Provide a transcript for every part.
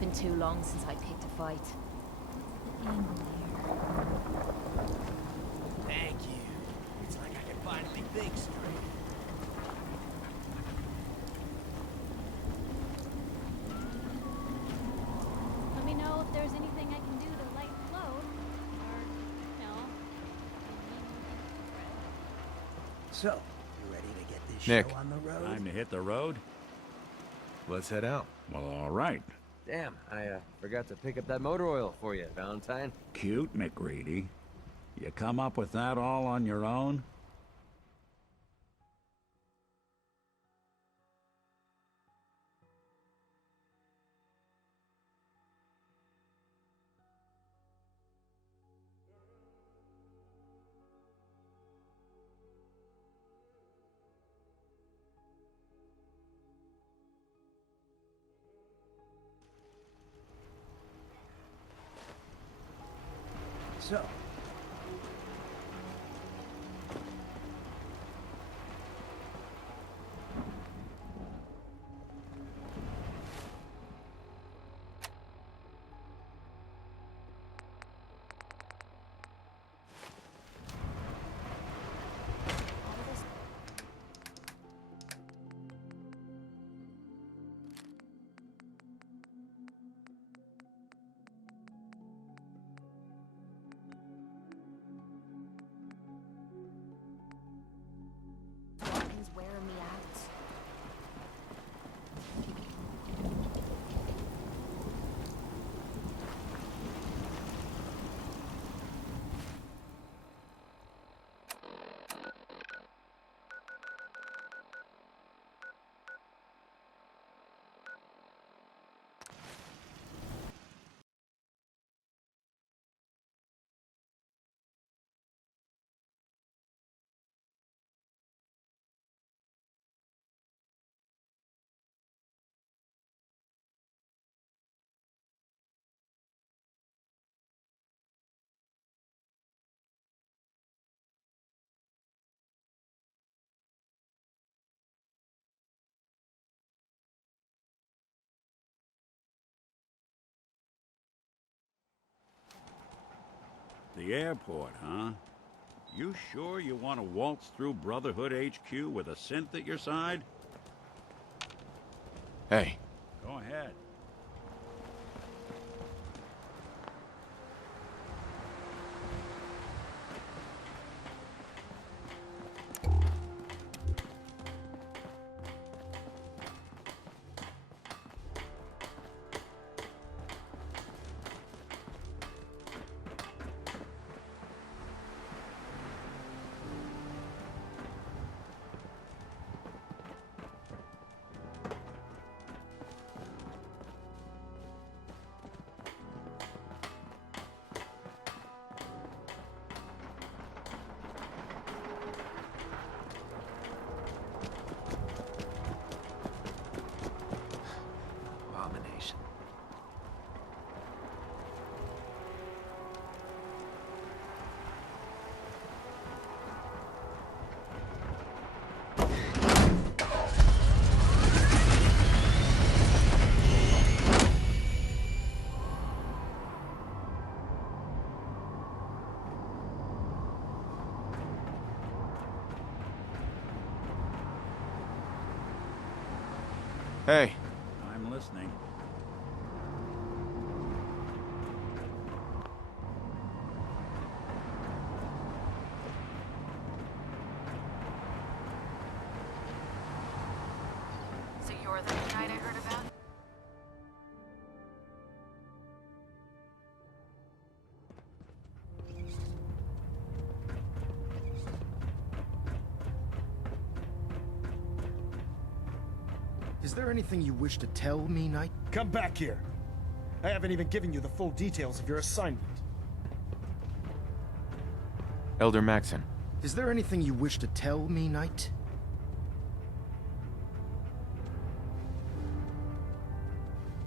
Been too long since I picked a fight. In there. Thank you. It's like I can finally think straight. Let me know if there's anything I can do to lighten the load. Or, So, you ready to get this Nick. show on the road? Time to hit the road? Let's head out. Well, all right. Damn, I forgot to pick up that motor oil for you, Valentine. Cute, McGreedy. You come up with that all on your own? So, Something's wearing me out. The airport, huh? You sure you want to waltz through Brotherhood HQ with a synth at your side? Hey, Go ahead. abomination. Hey, I'm listening. So you're the midnight I heard about? Is there anything you wish to tell me, Knight? Come back here. I haven't even given you the full details of your assignment. Elder Maxon. Is there anything you wish to tell me, Knight?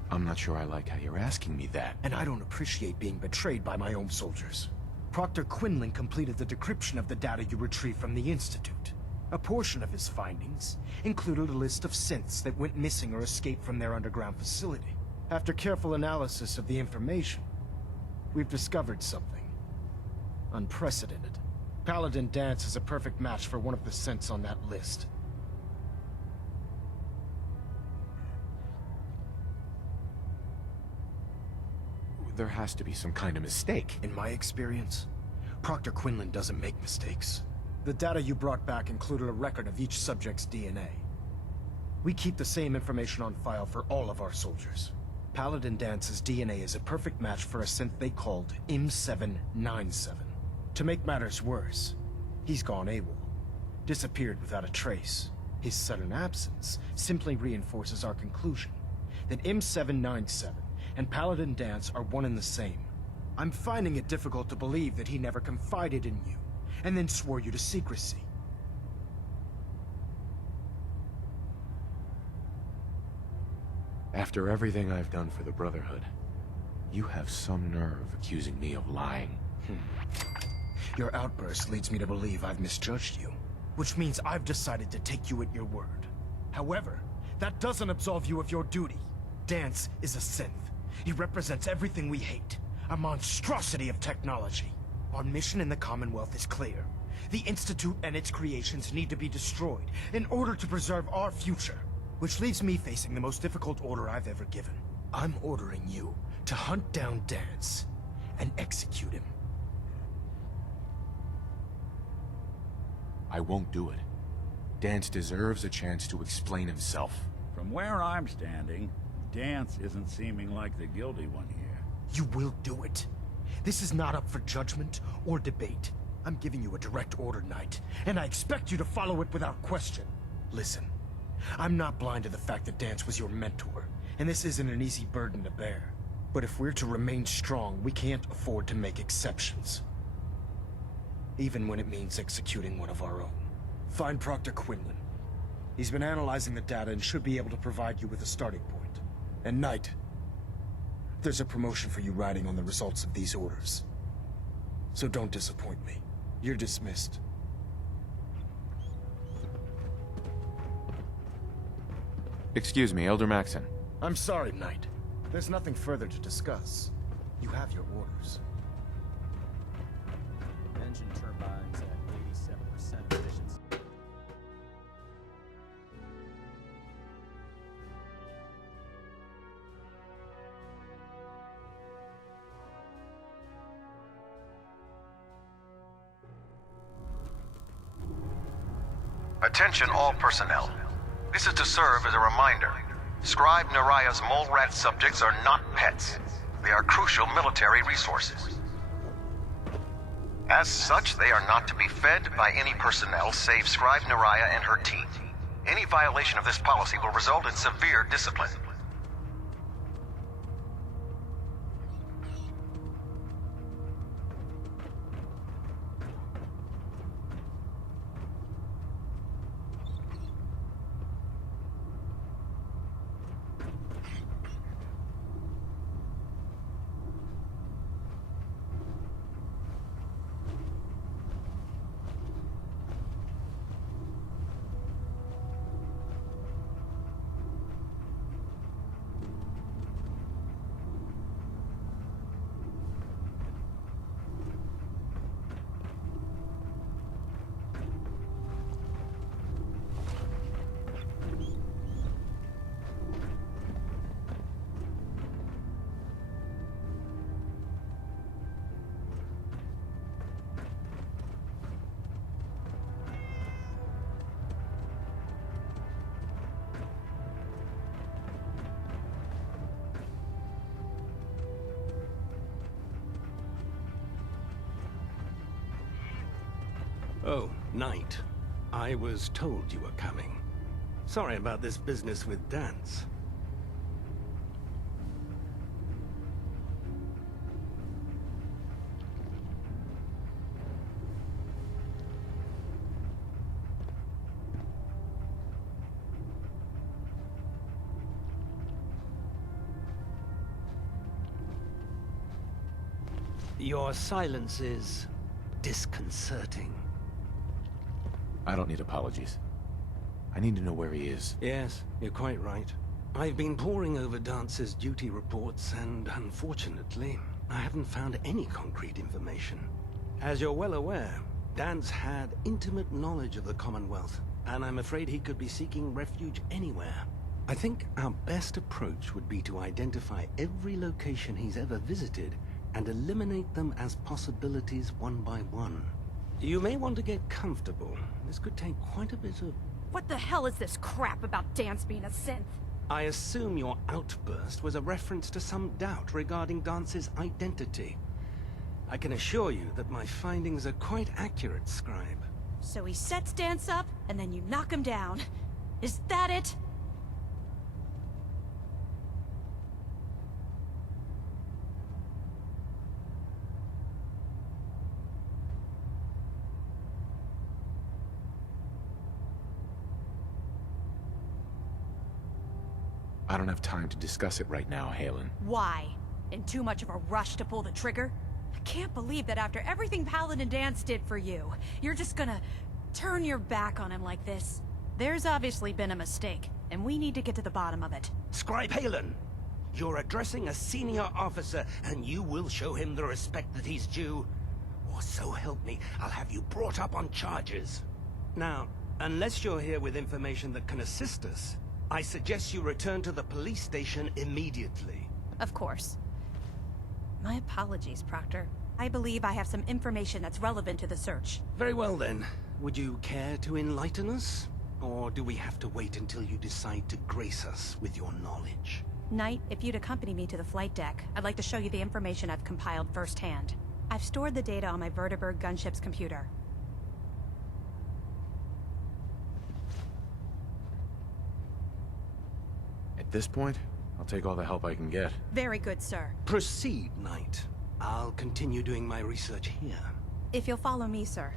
I'm not sure I like how you're asking me that. And I don't appreciate being betrayed by my own soldiers. Proctor Quinlan completed the decryption of the data you retrieved from the Institute. A portion of his findings included a list of synths that went missing or escaped from their underground facility. After careful analysis of the information, we've discovered something. Unprecedented. Palidin Danse is a perfect match for one of the synths on that list. There has to be some kind of mistake. In my experience, Proctor Quinlan doesn't make mistakes. The data you brought back included a record of each subject's DNA. We keep the same information on file for all of our soldiers. Palidin Dance's DNA is a perfect match for a synth they called M797. To make matters worse, he's gone AWOL. Disappeared without a trace. His sudden absence simply reinforces our conclusion that M797 and Palidin Danse are one and the same. I'm finding it difficult to believe that he never confided in you, and then swore you to secrecy. After everything I've done for the Brotherhood, you have some nerve accusing me of lying. Your outburst leads me to believe I've misjudged you, which means I've decided to take you at your word. However, that doesn't absolve you of your duty. Danse is a synth. He represents everything we hate, a monstrosity of technology. Our mission in the Commonwealth is clear. The Institute and its creations need to be destroyed in order to preserve our future. Which leaves me facing the most difficult order I've ever given. I'm ordering you to hunt down Danse and execute him. I won't do it. Danse deserves a chance to explain himself. From where I'm standing, Danse isn't seeming like the guilty one here. You will do it. This is not up for judgment or debate. I'm giving you a direct order, Knight, and I expect you to follow it without question. Listen, I'm not blind to the fact that Danse was your mentor, and this isn't an easy burden to bear. But if we're to remain strong, we can't afford to make exceptions. Even when it means executing one of our own. Find Proctor Quinlan. He's been analyzing the data and should be able to provide you with a starting point. And Knight, there's a promotion for you riding on the results of these orders. So don't disappoint me. You're dismissed. Excuse me, Elder Maxon. I'm sorry, Knight. There's nothing further to discuss. You have your orders. Engine turbines at 87% efficiency. Attention all personnel. This is to serve as a reminder. Scribe Naraya's mole rat subjects are not pets. They are crucial military resources. As such, they are not to be fed by any personnel save Scribe Naraya and her team. Any violation of this policy will result in severe discipline. Oh, Knight. I was told you were coming. Sorry about this business with Danse. Your silence is disconcerting. I don't need apologies. I need to know where he is. Yes, you're quite right. I've been poring over Dance's duty reports, and unfortunately, I haven't found any concrete information. As you're well aware, Danse had intimate knowledge of the Commonwealth, and I'm afraid he could be seeking refuge anywhere. I think our best approach would be to identify every location he's ever visited and eliminate them as possibilities one by one. You may want to get comfortable. This could take quite a bit of... What the hell is this crap about Danse being a synth? I assume your outburst was a reference to some doubt regarding Dance's identity. I can assure you that my findings are quite accurate, Scribe. So he sets Danse up, and then you knock him down. Is that it? I don't have time to discuss it right now, Halen. Why? In too much of a rush to pull the trigger? I can't believe that after everything Palidin and Danse did for you, you're just gonna turn your back on him like this. There's obviously been a mistake, and we need to get to the bottom of it. Scribe Halen, you're addressing a senior officer, and you will show him the respect that he's due. Or so help me, I'll have you brought up on charges. Now, unless you're here with information that can assist us, I suggest you return to the police station immediately. Of course. My apologies, Proctor. I believe I have some information that's relevant to the search. Very well then. Would you care to enlighten us? Or do we have to wait until you decide to grace us with your knowledge? Knight, if you'd accompany me to the flight deck, I'd like to show you the information I've compiled firsthand. I've stored the data on my Vertibird gunship's computer. At this point, I'll take all the help I can get. Very good, sir. Proceed, Knight. I'll continue doing my research here. If you'll follow me, sir.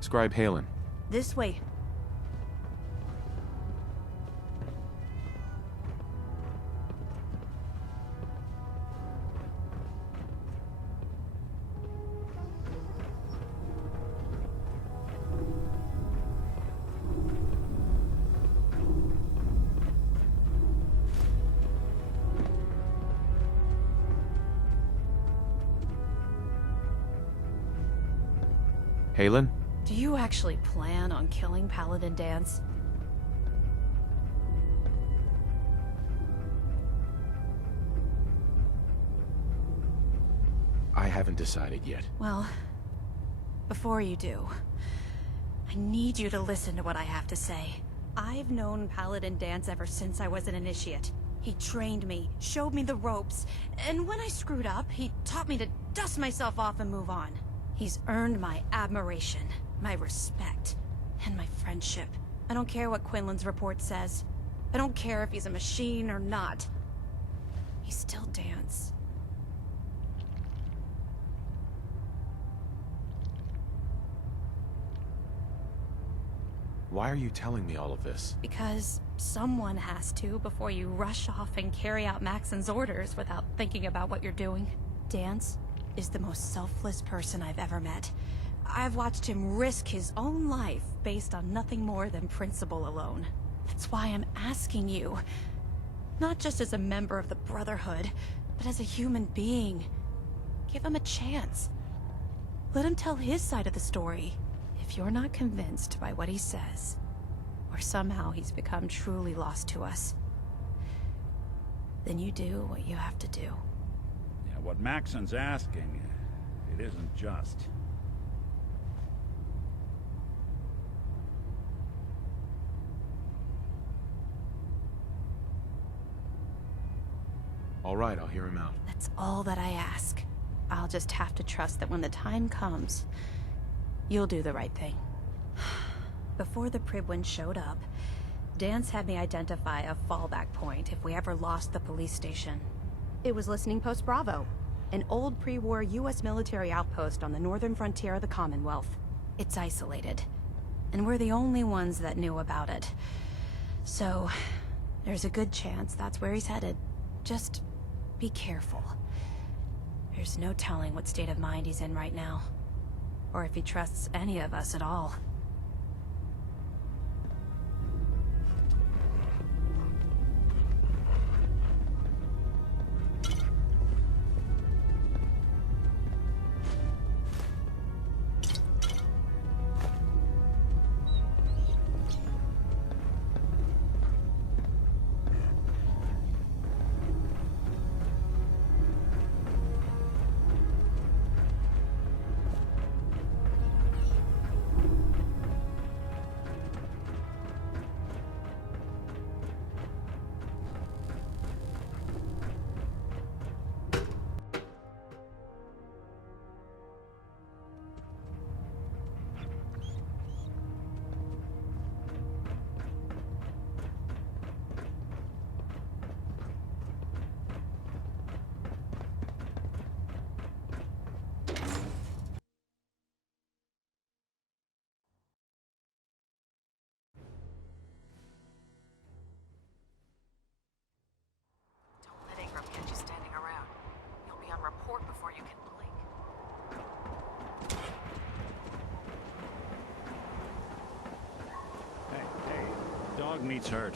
Scribe Halen. This way. Halen? Do you actually plan on killing Palidin Danse? I haven't decided yet. Well, before you do, I need you to listen to what I have to say. I've known Palidin Danse ever since I was an initiate. He trained me, showed me the ropes, and when I screwed up, he taught me to dust myself off and move on. He's earned my admiration, my respect, and my friendship. I don't care what Quinlan's report says. I don't care if he's a machine or not. He's still Danse. Why are you telling me all of this? Because someone has to before you rush off and carry out Maxon's orders without thinking about what you're doing. Danse is the most selfless person I've ever met. I've watched him risk his own life based on nothing more than principle alone. That's why I'm asking you. Not just as a member of the Brotherhood, but as a human being. Give him a chance. Let him tell his side of the story. If you're not convinced by what he says, or somehow he's become truly lost to us, then you do what you have to do. Yeah, what Maxon's asking, it isn't just. All right, I'll hear him out. That's all that I ask. I'll just have to trust that when the time comes, you'll do the right thing. Before the Pribwin showed up, Danse had me identify a fallback point if we ever lost the police station. It was Listening Post Bravo, an old pre-war US military outpost on the northern frontier of the Commonwealth. It's isolated, and we're the only ones that knew about it. So, there's a good chance that's where he's headed. Just be careful. There's no telling what state of mind he's in right now, or if he trusts any of us at all. Dog needs hurt.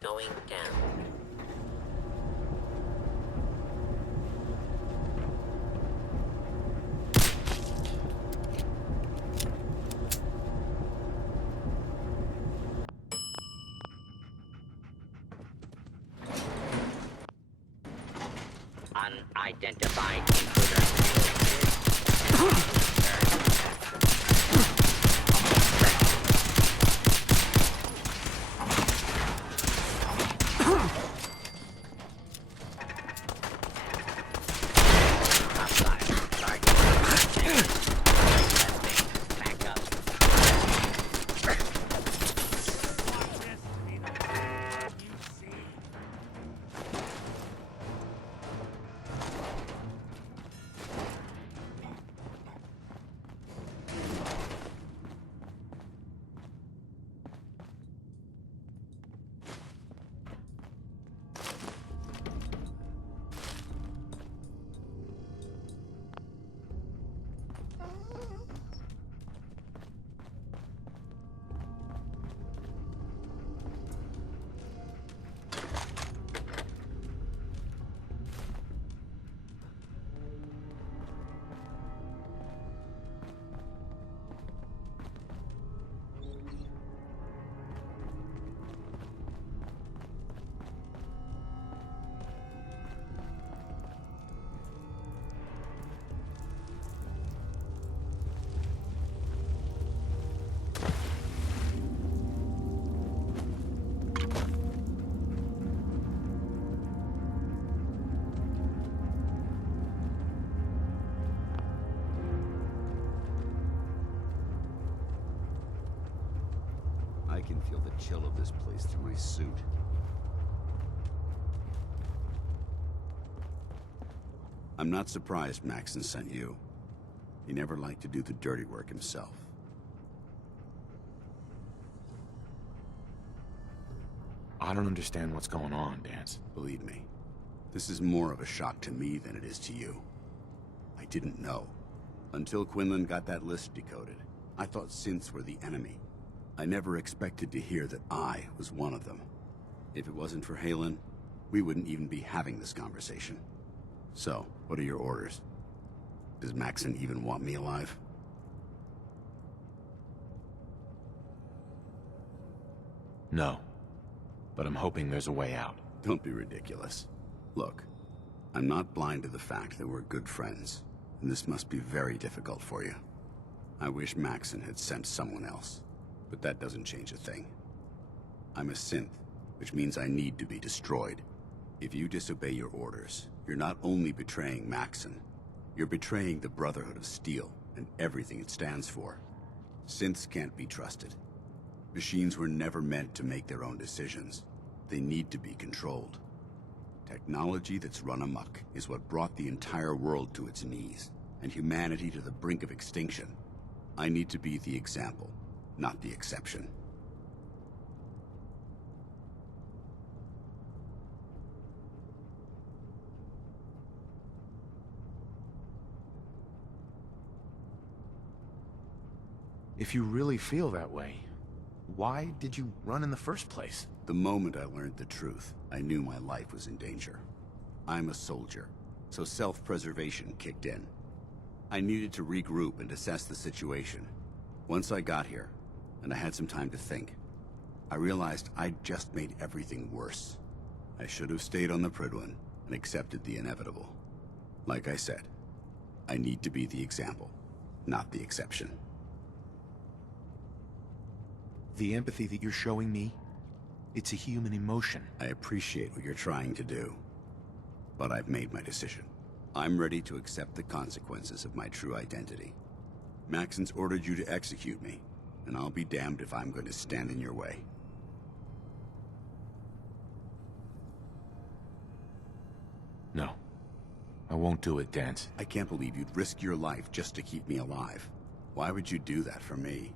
Going down. Unidentified intruder. I can feel the chill of this place through my suit. I'm not surprised Maxon sent you. He never liked to do the dirty work himself. I don't understand what's going on, Danse. Believe me, this is more of a shock to me than it is to you. I didn't know. Until Quinlan got that list decoded, I thought synths were the enemy. I never expected to hear that I was one of them. If it wasn't for Halen, we wouldn't even be having this conversation. So, what are your orders? Does Maxon even want me alive? No. But I'm hoping there's a way out. Don't be ridiculous. Look, I'm not blind to the fact that we're good friends, and this must be very difficult for you. I wish Maxon had sent someone else, but that doesn't change a thing. I'm a synth, which means I need to be destroyed. If you disobey your orders, you're not only betraying Maxon, you're betraying the Brotherhood of Steel and everything it stands for. Synths can't be trusted. Machines were never meant to make their own decisions. They need to be controlled. Technology that's run amok is what brought the entire world to its knees, and humanity to the brink of extinction. I need to be the example, not the exception. If you really feel that way, why did you run in the first place? The moment I learned the truth, I knew my life was in danger. I'm a soldier, so self-preservation kicked in. I needed to regroup and assess the situation. Once I got here, and I had some time to think, I realized I'd just made everything worse. I should have stayed on the Prydwen and accepted the inevitable. Like I said, I need to be the example, not the exception. The empathy that you're showing me, it's a human emotion. I appreciate what you're trying to do, but I've made my decision. I'm ready to accept the consequences of my true identity. Maxon's ordered you to execute me, and I'll be damned if I'm going to stand in your way. No. I won't do it, Danse. I can't believe you'd risk your life just to keep me alive. Why would you do that for me?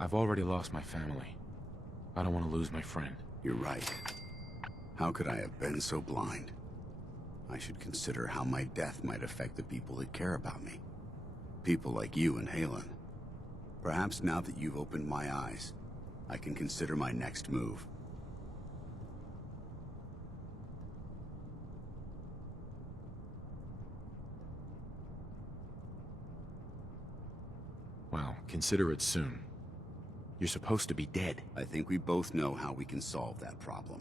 I've already lost my family. I don't want to lose my friend. You're right. How could I have been so blind? I should consider how my death might affect the people that care about me. People like you and Halen. Perhaps now that you've opened my eyes, I can consider my next move. Well, consider it soon. You're supposed to be dead. I think we both know how we can solve that problem.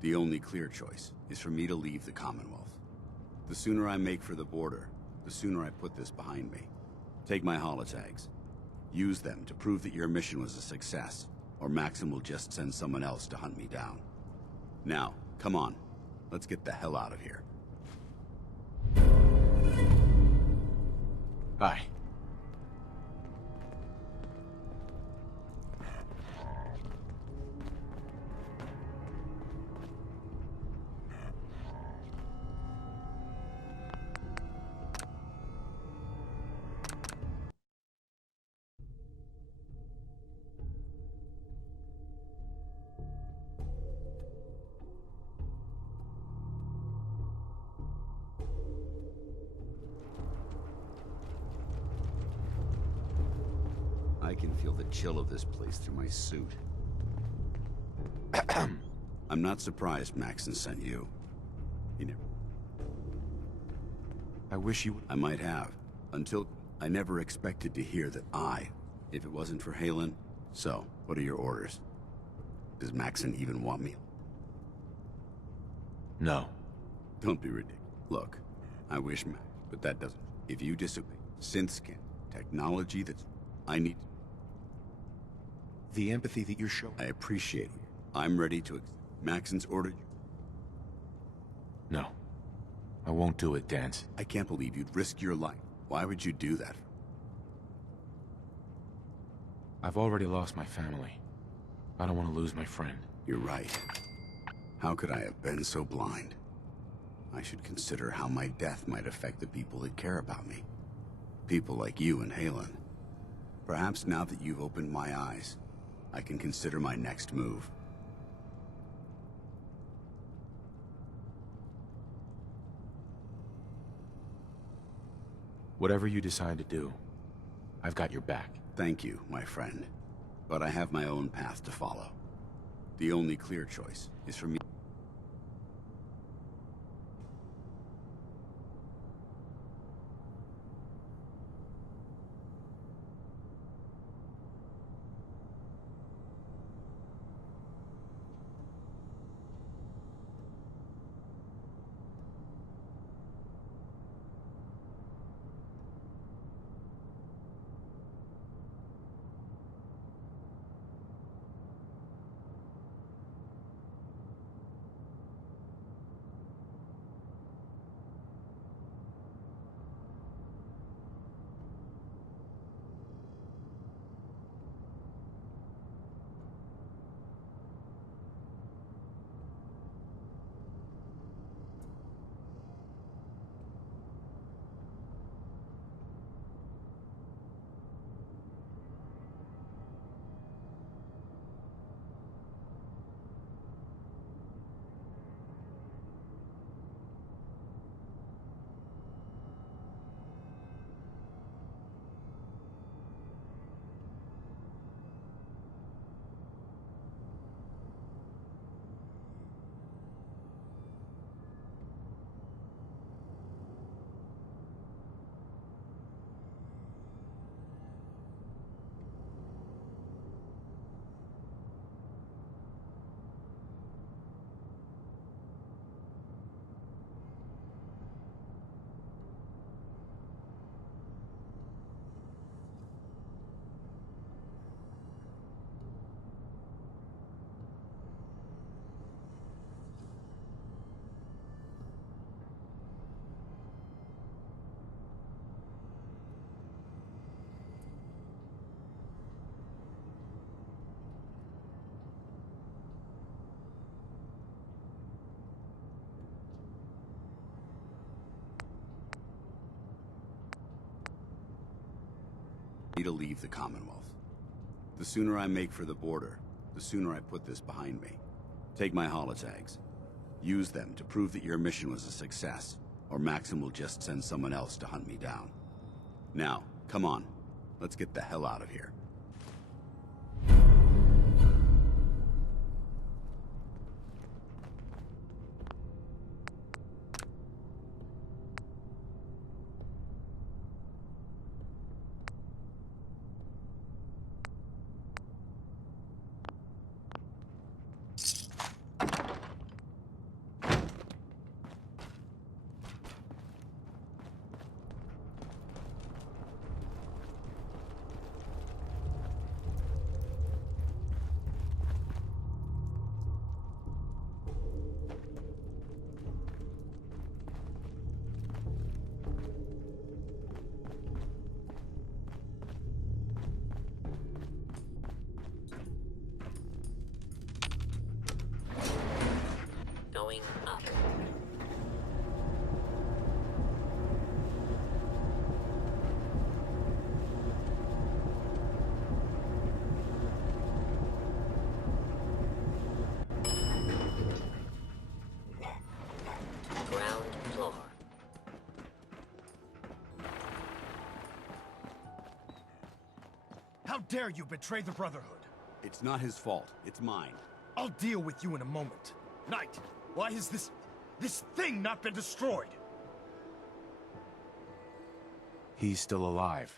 The only clear choice is for me to leave the Commonwealth. The sooner I make for the border, the sooner I put this behind me. Take my holotags. Use them to prove that your mission was a success, or Maxon will just send someone else to hunt me down. Now, come on. Let's get the hell out of here. Bye. I can feel the chill of this place through my suit. I'm not surprised Maxon sent you. He never... I wish you would... I might have. Until I never expected to hear that if it wasn't for Halen. So, what are your orders? Does Maxon even want me? No. Don't be ridiculous. Look, I wish but that doesn't... If you disobey, synths can. Technology that's... I need... The empathy that you're showing... I appreciate it. I'm ready to... Maxon's ordered you... No. won't do it, Danse. I can't believe you'd risk your life. Why would you do that? I've already lost my family. I don't want to lose my friend. You're right. How could I have been so blind? I should consider how my death might affect the people that care about me. People like you and Halen. Perhaps now that you've opened my eyes, I can consider my next move. Whatever you decide to do, I've got your back. Thank you, my friend. But I have my own path to follow. The only clear choice is for me. To leave the Commonwealth. The sooner I make for the border, the sooner I put this behind me. Take my holotags. Use them to prove that your mission was a success, or Maxim will just send someone else to hunt me down. Now, come on. Let's get the hell out of here. Going up. Ground floor. How dare you betray the Brotherhood? It's not his fault. It's mine. I'll deal with you in a moment. Knight, why has this thing not been destroyed? He's still alive.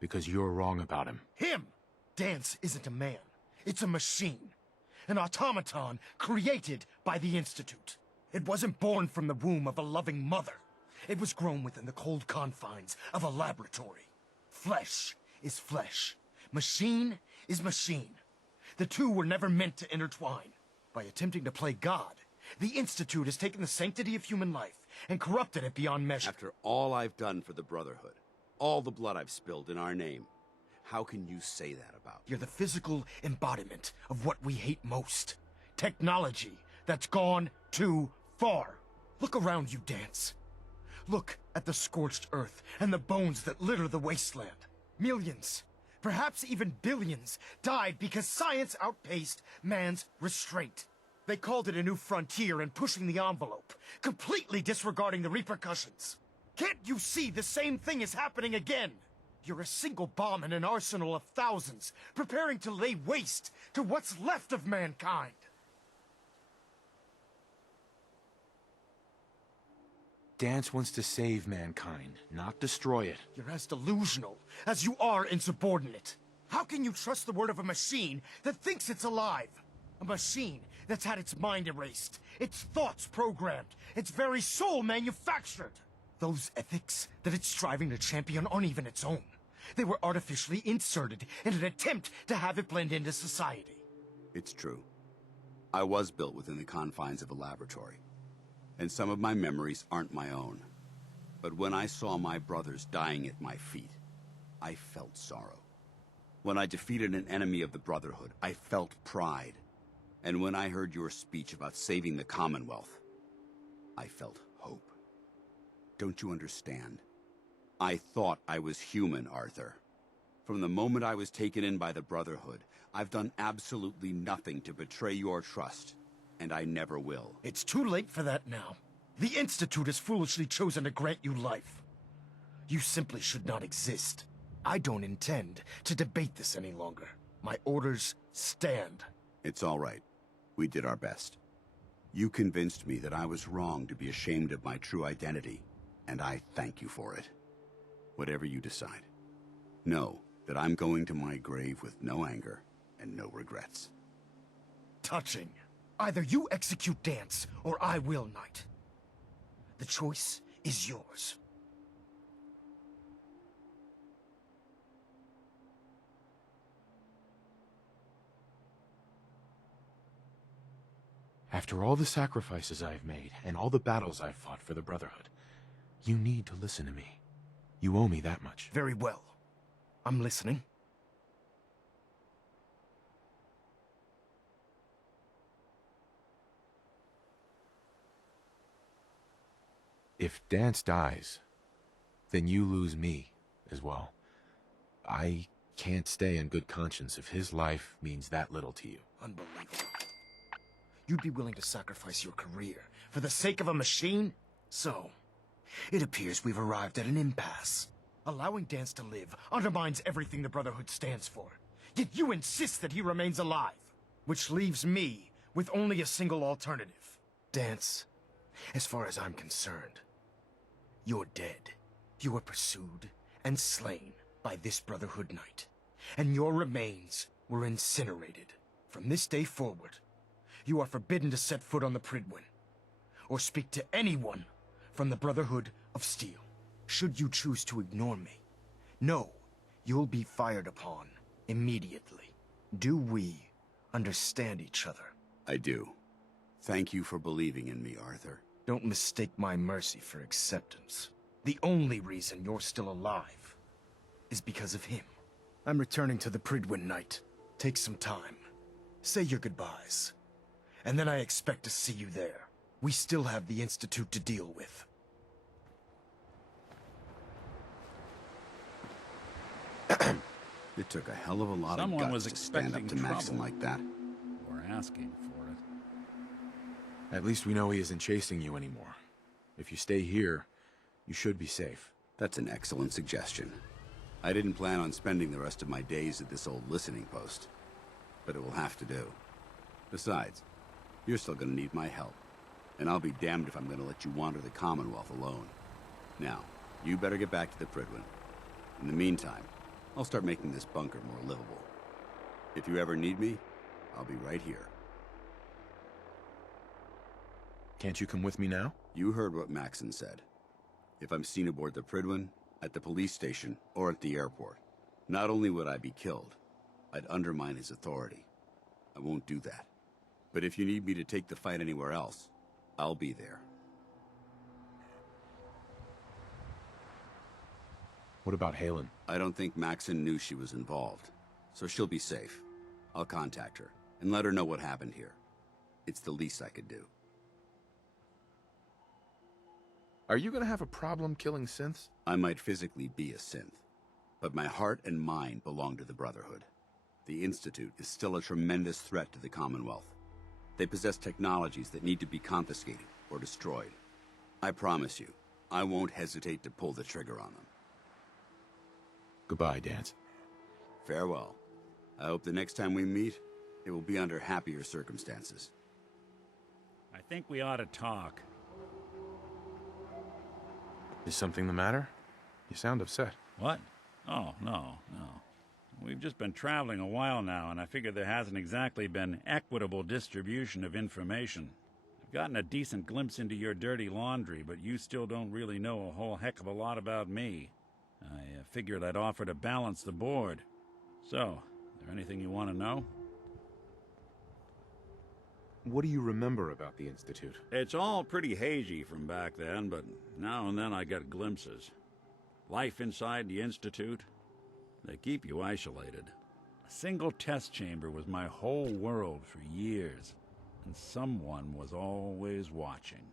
Because you're wrong about him. Him! Danse isn't a man. It's a machine. An automaton created by the Institute. It wasn't born from the womb of a loving mother. It was grown within the cold confines of a laboratory. Flesh is flesh. Machine is machine. The two were never meant to intertwine. By attempting to play God, the Institute has taken the sanctity of human life and corrupted it beyond measure. After all I've done for the Brotherhood, all the blood I've spilled in our name, how can you say that about me? You're the physical embodiment of what we hate most. Technology that's gone too far. Look around you, Danse. Look at the scorched earth and the bones that litter the wasteland. Millions, perhaps even billions, died because science outpaced man's restraint. They called it a new frontier and pushing the envelope, completely disregarding the repercussions. Can't you see the same thing is happening again? You're a single bomb in an arsenal of thousands, preparing to lay waste to what's left of mankind. Danse wants to save mankind, not destroy it. You're as delusional as you are insubordinate. How can you trust the word of a machine that thinks it's alive? A machine that's had its mind erased, its thoughts programmed, its very soul manufactured. Those ethics that it's striving to champion aren't even its own. They were artificially inserted in an attempt to have it blend into society. It's true. I was built within the confines of a laboratory, and some of my memories aren't my own. But when I saw my brothers dying at my feet, I felt sorrow. When I defeated an enemy of the Brotherhood, I felt pride. And when I heard your speech about saving the Commonwealth, I felt hope. Don't you understand? I thought I was human, Arthur. From the moment I was taken in by the Brotherhood, I've done absolutely nothing to betray your trust, and I never will. It's too late for that now. The Institute has foolishly chosen to grant you life. You simply should not exist. I don't intend to debate this any longer. My orders stand. It's all right. We did our best. You convinced me that I was wrong to be ashamed of my true identity, and I thank you for it. Whatever you decide, know that I'm going to my grave with no anger and no regrets. Touching. Either you execute Danse, or I will, Knight. The choice is yours. After all the sacrifices I've made, and all the battles I've fought for the Brotherhood, you need to listen to me. You owe me that much. Very well. I'm listening. If Danse dies, then you lose me as well. I can't stay in good conscience if his life means that little to you. Unbelievable. You'd be willing to sacrifice your career for the sake of a machine? So, it appears we've arrived at an impasse. Allowing Danse to live undermines everything the Brotherhood stands for. Yet you insist that he remains alive, which leaves me with only a single alternative. Danse, as far as I'm concerned, you're dead. You were pursued and slain by this Brotherhood Knight, and your remains were incinerated. From this day forward, you are forbidden to set foot on the Pridwin, or speak to anyone from the Brotherhood of Steel. Should you choose to ignore me, know you'll be fired upon immediately. Do we understand each other? I do. Thank you for believing in me, Arthur. Don't mistake my mercy for acceptance. The only reason you're still alive is because of him. I'm returning to the Pridwin, Knight. Take some time. Say your goodbyes. And then I expect to see you there. We still have the Institute to deal with. It took a hell of a lot Someone of was guts to stand up expecting to Maxon trouble. like that. Or asking for it. At least we know he isn't chasing you anymore. If you stay here, you should be safe. That's an excellent suggestion. I didn't plan on spending the rest of my days at this old listening post, but it will have to do. Besides, you're still gonna need my help, and I'll be damned if I'm gonna let you wander the Commonwealth alone. Now, you better get back to the Pridwin. In the meantime, I'll start making this bunker more livable. If you ever need me, I'll be right here. Can't you come with me now? You heard what Maxon said. If I'm seen aboard the Pridwin, at the police station, or at the airport, not only would I be killed, I'd undermine his authority. I won't do that. But if you need me to take the fight anywhere else, I'll be there. What about Halen? I don't think Maxon knew she was involved, so she'll be safe. I'll contact her and let her know what happened here. It's the least I could do. Are you gonna have a problem killing synths? I might physically be a synth, but my heart and mind belong to the Brotherhood. The Institute is still a tremendous threat to the Commonwealth. They possess technologies that need to be confiscated or destroyed. I promise you, I won't hesitate to pull the trigger on them. Goodbye, Danse. Farewell. I hope the next time we meet, it will be under happier circumstances. I think we ought to talk. Is something the matter? You sound upset. What? Oh, no. We've just been traveling a while now, and I figure there hasn't exactly been equitable distribution of information. I've gotten a decent glimpse into your dirty laundry, but you still don't really know a whole heck of a lot about me. I figured I'd offer to balance the board. So, is there anything you want to know? What do you remember about the Institute? It's all pretty hazy from back then, but now and then I get glimpses. Life inside the Institute, they keep you isolated. A single test chamber was my whole world for years, and someone was always watching.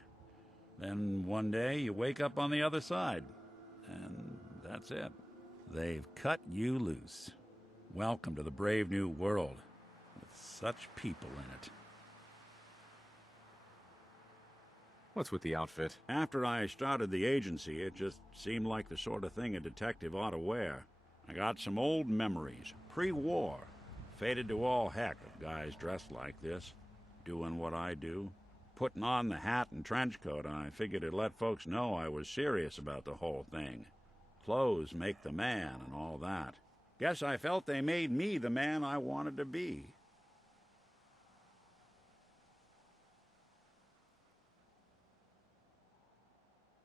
Then one day you wake up on the other side, and that's it. They've cut you loose. Welcome to the brave new world, with such people in it. What's with the outfit? After I started the agency, it just seemed like the sort of thing a detective ought to wear. I got some old memories, pre-war. Faded to all heck of guys dressed like this, doing what I do. Putting on the hat and trench coat, I figured it'd let folks know I was serious about the whole thing. Clothes make the man and all that. Guess I felt they made me the man I wanted to be.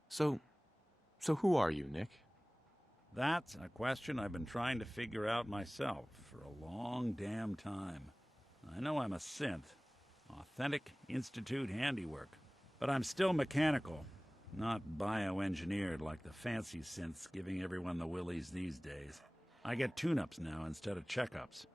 So who are you, Nick? That's a question I've been trying to figure out myself for a long damn time. I know I'm a synth, authentic Institute handiwork, but I'm still mechanical, not bioengineered like the fancy synths giving everyone the willies these days. I get tune-ups now instead of checkups.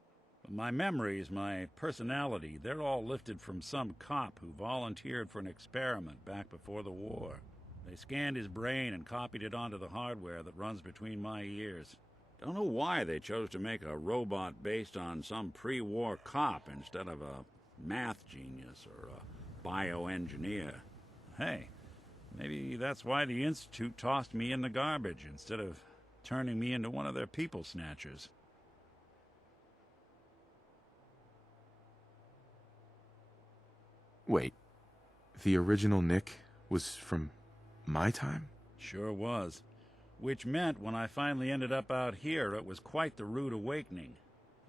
But my memories, my personality, they're all lifted from some cop who volunteered for an experiment back before the war. They scanned his brain and copied it onto the hardware that runs between my ears. Don't know why they chose to make a robot based on some pre-war cop instead of a math genius or a bioengineer. Hey, maybe that's why the Institute tossed me in the garbage instead of turning me into one of their people snatchers. Wait, the original Nick was from my time? Sure was. Which meant when I finally ended up out here, it was quite the rude awakening.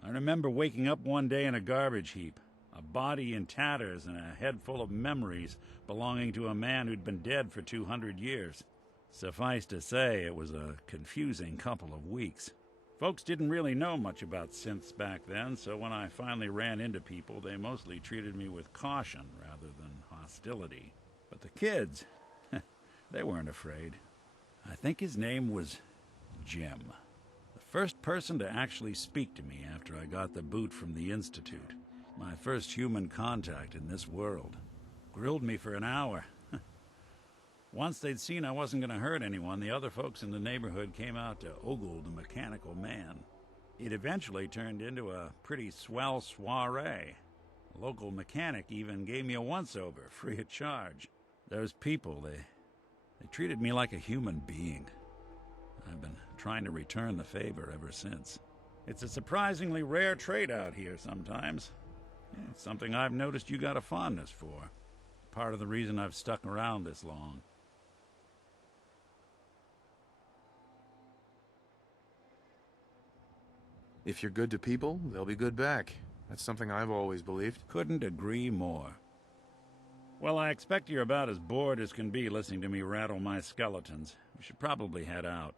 I remember waking up one day in a garbage heap, a body in tatters and a head full of memories belonging to a man who'd been dead for 200 years. Suffice to say, it was a confusing couple of weeks. Folks didn't really know much about synths back then, so when I finally ran into people, they mostly treated me with caution rather than hostility. But the kids, they weren't afraid. I think his name was Jim. The first person to actually speak to me after I got the boot from the Institute. My first human contact in this world. Grilled me for an hour. Once they'd seen I wasn't going to hurt anyone, the other folks in the neighborhood came out to ogle the mechanical man. It eventually turned into a pretty swell soiree. A local mechanic even gave me a once-over, free of charge. Those people, they treated me like a human being. I've been trying to return the favor ever since. It's a surprisingly rare trait out here sometimes. It's something I've noticed you got a fondness for. Part of the reason I've stuck around this long. If you're good to people, they'll be good back. That's something I've always believed. Couldn't agree more. Well, I expect you're about as bored as can be listening to me rattle my skeletons. We should probably head out.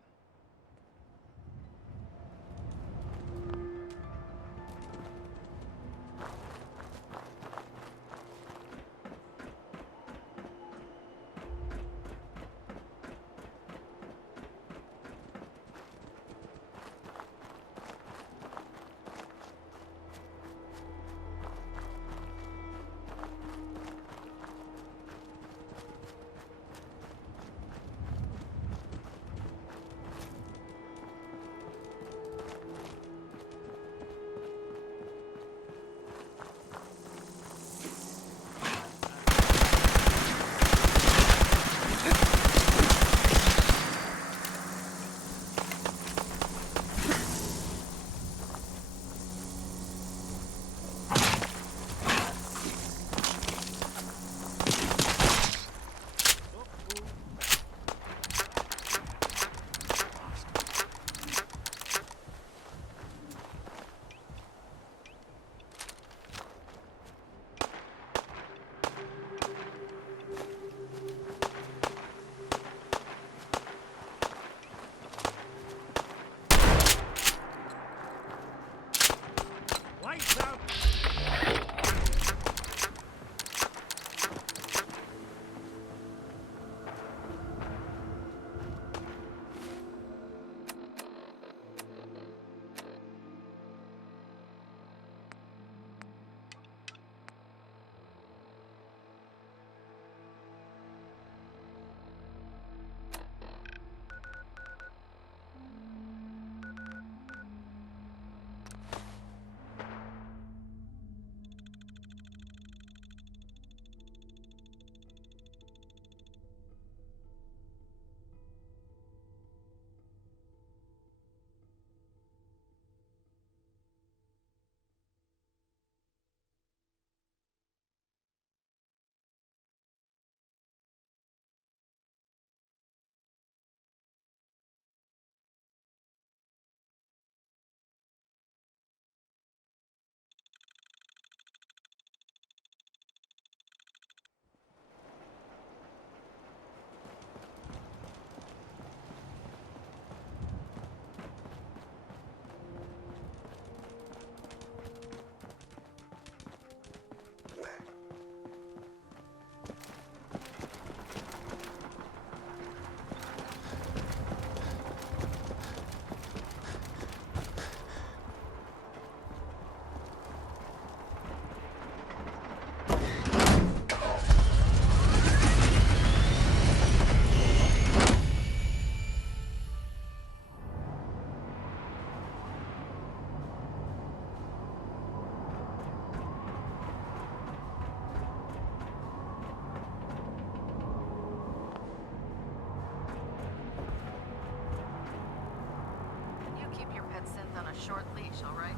leash, all right?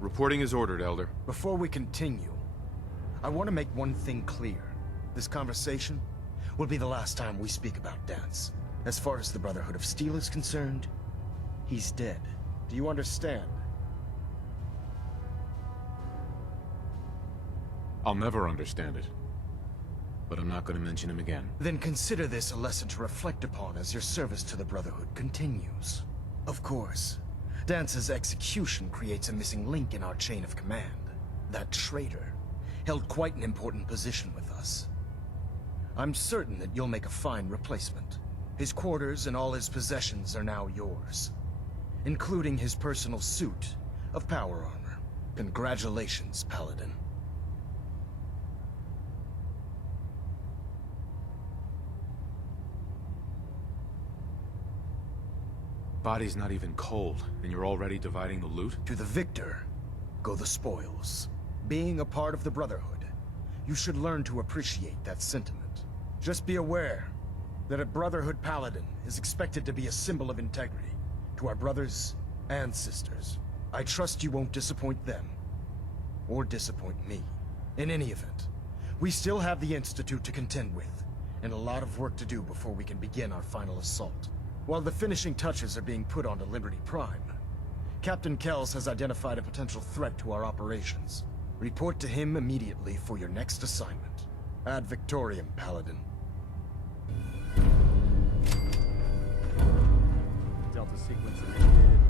Reporting is ordered, Elder. Before we continue, I want to make one thing clear. This conversation will be the last time we speak about Danse. As far as the Brotherhood of Steel is concerned, he's dead. Do you understand? I'll never understand it. But I'm not going to mention him again. Then consider this a lesson to reflect upon as your service to the Brotherhood continues. Of course, Dance's execution creates a missing link in our chain of command. That traitor held quite an important position with us. I'm certain that you'll make a fine replacement. His quarters and all his possessions are now yours, including his personal suit of power armor. Congratulations, Palidin. Body's not even cold, and you're already dividing the loot? To the victor go the spoils. Being a part of the Brotherhood, you should learn to appreciate that sentiment. Just be aware that a Brotherhood Paladin is expected to be a symbol of integrity to our brothers and sisters. I trust you won't disappoint them, or disappoint me. In any event, we still have the Institute to contend with, and a lot of work to do before we can begin our final assault. While the finishing touches are being put onto Liberty Prime, Captain Kells has identified a potential threat to our operations. Report to him immediately for your next assignment. Ad Victoriam, Palidin. Delta sequence initiated.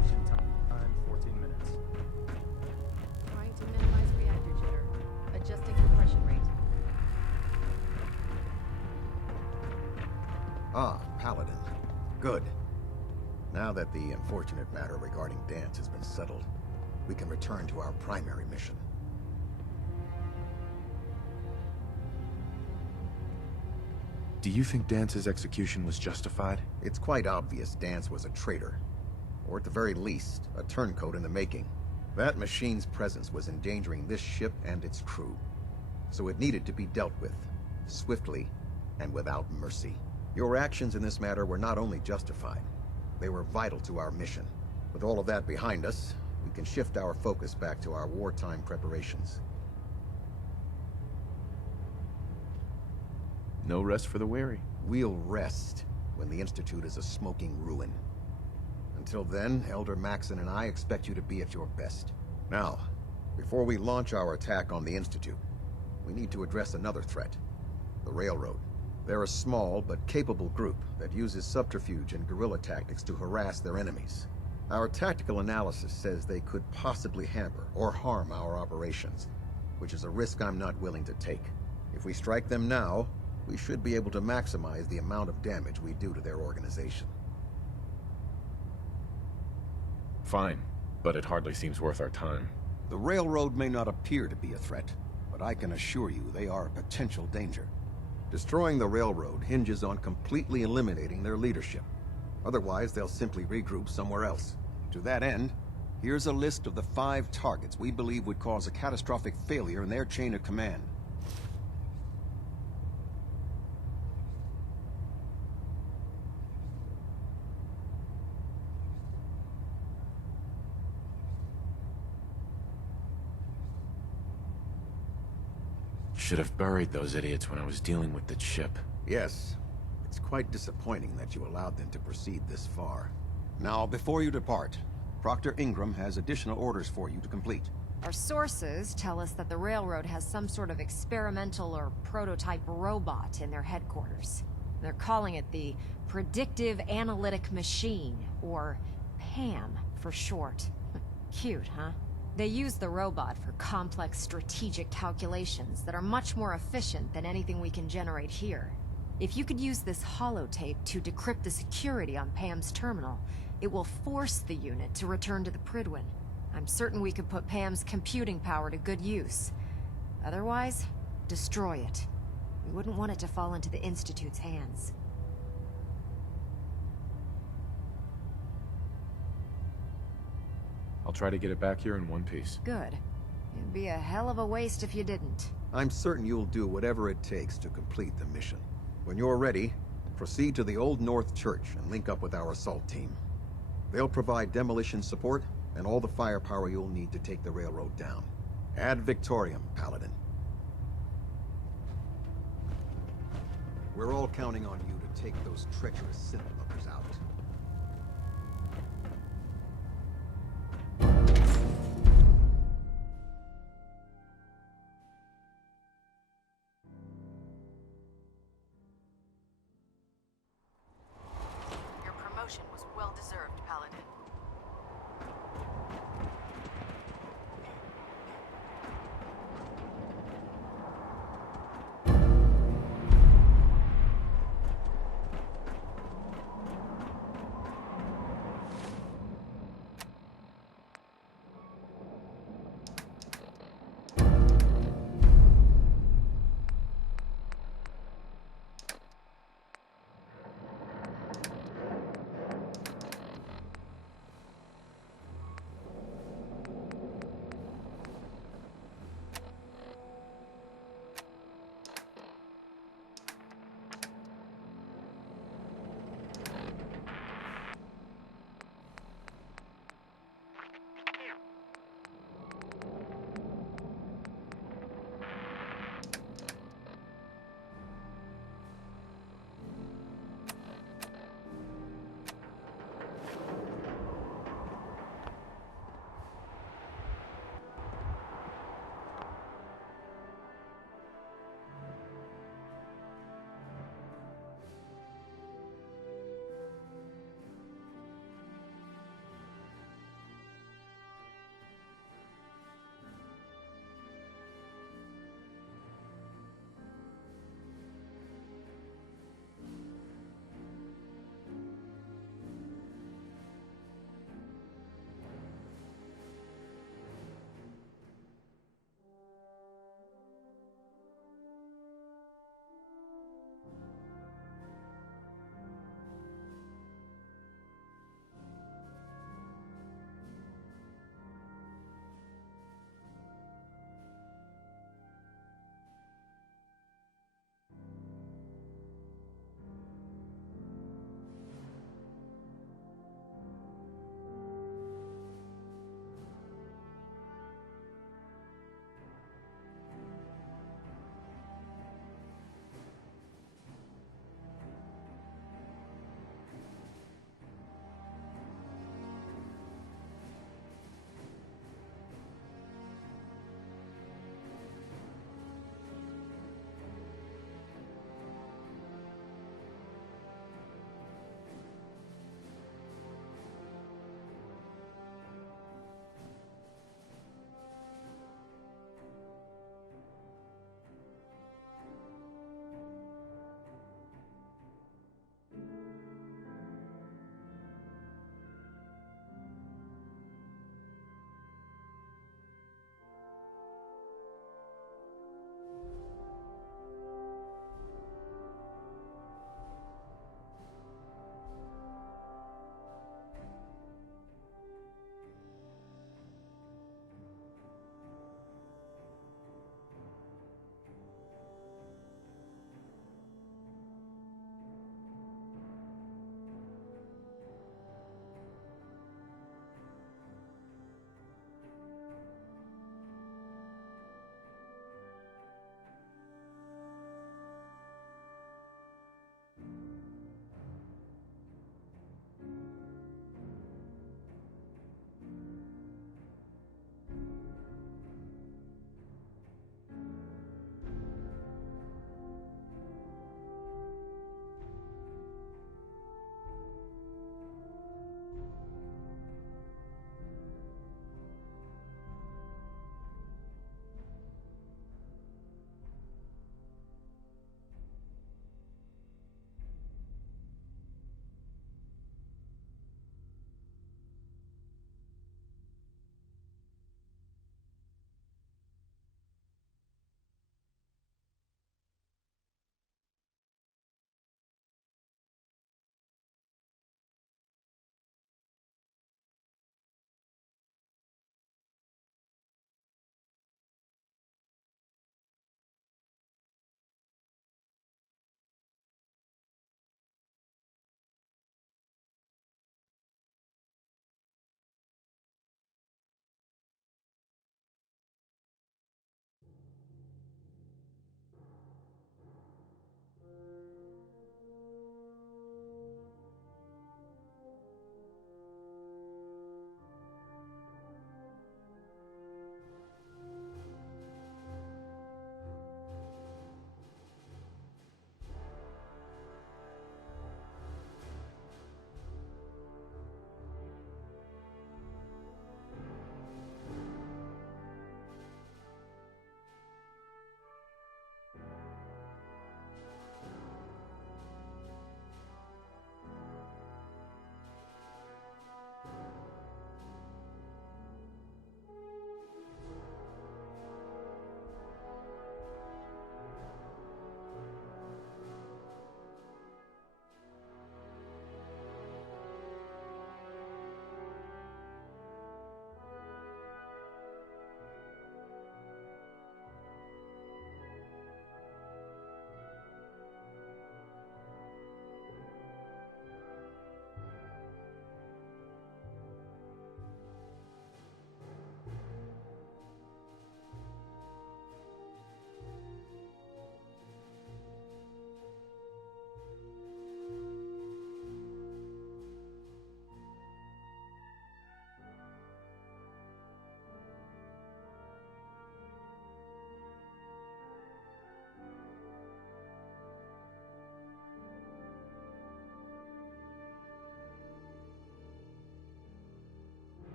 Mission time 14 minutes. Trying to minimize reactor jitter. Adjusting compression rate. Ah, Palidin. Good. Now that the unfortunate matter regarding Danse has been settled, we can return to our primary mission. Do you think Dance's execution was justified? It's quite obvious Danse was a traitor. Or at the very least, a turncoat in the making. That machine's presence was endangering this ship and its crew. So it needed to be dealt with, swiftly and without mercy. Your actions in this matter were not only justified, they were vital to our mission. With all of that behind us, we can shift our focus back to our wartime preparations. No rest for the weary. We'll rest when the Institute is a smoking ruin. Until then, Elder Maxon and I expect you to be at your best. Now, before we launch our attack on the Institute, we need to address another threat: the Railroad. They're a small but capable group that uses subterfuge and guerrilla tactics to harass their enemies. Our tactical analysis says they could possibly hamper or harm our operations, which is a risk I'm not willing to take. If we strike them now, we should be able to maximize the amount of damage we do to their organization. Fine, but it hardly seems worth our time. The Railroad may not appear to be a threat, but I can assure you they are a potential danger. Destroying the Railroad hinges on completely eliminating their leadership. Otherwise, they'll simply regroup somewhere else. To that end, here's a list of the 5 targets we believe would cause a catastrophic failure in their chain of command. Should have buried those idiots when I was dealing with the chip. Yes. It's quite disappointing that you allowed them to proceed this far. Now, before you depart, Proctor Ingram has additional orders for you to complete. Our sources tell us that the Railroad has some sort of experimental or prototype robot in their headquarters. They're calling it the Predictive Analytic Machine, or PAM for short. Cute, huh? They use the robot for complex strategic calculations that are much more efficient than anything we can generate here. If you could use this holotape to decrypt the security on Pam's terminal, it will force the unit to return to the Pridwin. I'm certain we could put Pam's computing power to good use. Otherwise, destroy it. We wouldn't want it to fall into the Institute's hands. I'll try to get it back here in one piece. Good. It'd be a hell of a waste if you didn't. I'm certain you'll do whatever it takes to complete the mission. When you're ready, proceed to the Old North Church and link up with our assault team. They'll provide demolition support and all the firepower you'll need to take the railroad down. Ad Victoriam, Palidin. We're all counting on you to take those treacherous synth-lovers out. Your promotion was well deserved,